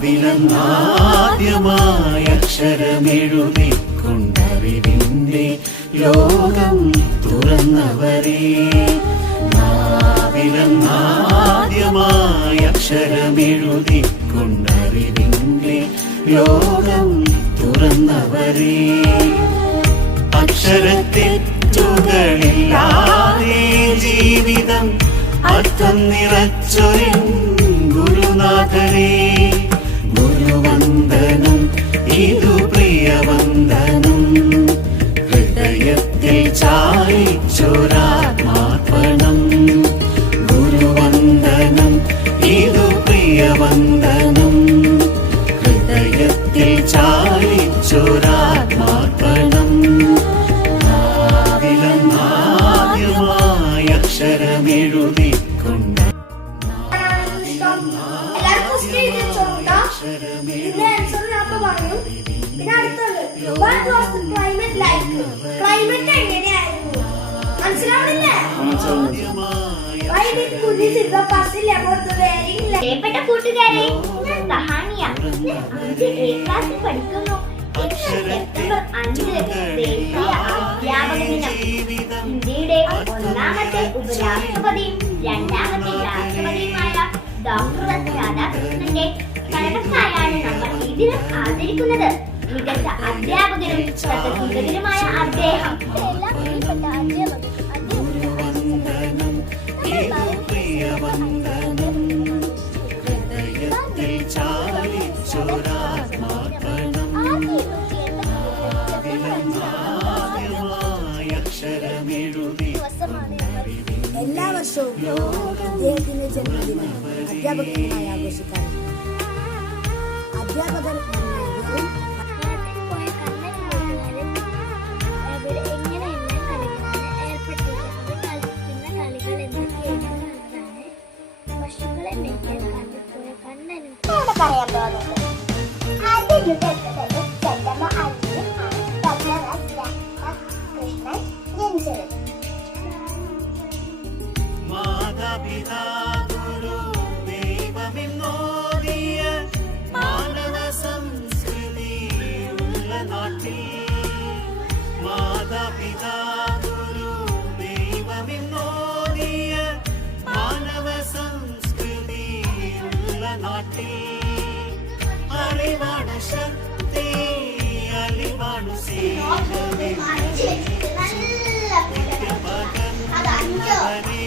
നാവിലെന്നാദ്യമായ അക്ഷരമെഴുതിക്കൊണ്ടറിവിന്റെ ലോകം തുറന്നവരെ. നാവിലെന്നാദ്യമായ അക്ഷരമെഴുതിക്കൊണ്ടറിവിന്റെ ലോകം തുറന്നവരെ. അക്ഷരത്തെറ്റുകളില്ലാതെ ജീവിതം അർത്ഥം നിറച്ചൊരു ഗുരുനാഥരെ. ഗുരുവന്ദനം ഇതു പ്രിയവന്ദനം, ഹൃദയത്തിൽ ചാരിച്ചൊരാത്മാർപ്പണം. ഗുരുവന്ദനം ഇതു പ്രിയവന്ദനം, ഹൃദയത്തിൽ ചാരിച്ചൊരാത്മാർപ്പണം. നാവിലെന്നാദ്യമായ അക്ഷരമെഴുതിക്കൊണ്ട് പ്രിയപ്പെട്ട കൂട്ടുകാരെ, ഞാൻ സഹാനിയ. ഞാൻ 5A ക്ലാസ്സിൽ പഠിക്കുന്നു. സെപ്റ്റംബർ 5 ദേശീയ അധ്യാപക ദിനം. ഇന്ത്യയുടെ ഒന്നാമത്തെ ഉപരാഷ്ട്രപതിയും രണ്ടാമത്തെ രാഷ്ട്രപതിയുമായ ഡോക്ടർ എസ് രാധാകൃഷ്ണന്റെ സ്മരണക്കായാണ് നമ്മൾ ഈ ദിനം ആചരിക്കുന്നത്. മികച്ച അധ്യാപകരും സത്യസന്ധരുമായ അദ്ദേഹം എല്ലാ വർഷവും അദ്ദേഹത്തിന്റെ ജന്മദിനം അധ്യാപക ദിനമായി ആഘോഷിക്കാറുണ്ട്. അധ്യാപകർ പറയാൻ പോകുന്നത് സെപ്റ്റംബർ 5 ഡോക്ടർ എസ് രാധാകൃഷ്ണൻ ജനിച്ചത്. മാതാപിതാ ഗുരു ദൈവമെന്നോദിയ മാനവ സംസ്കൃതിയുള്ള നാട്ടിൽ. മാതാപിതാ ഗുരു ദൈവമെന്നോദിയ മാനവ സംസ്കൃതിയുള്ള നാട്ടിൽ. അലിവാണു ശക്തി, അലിവാണു സേവനേ, നിത്യപകർന്നവരേ.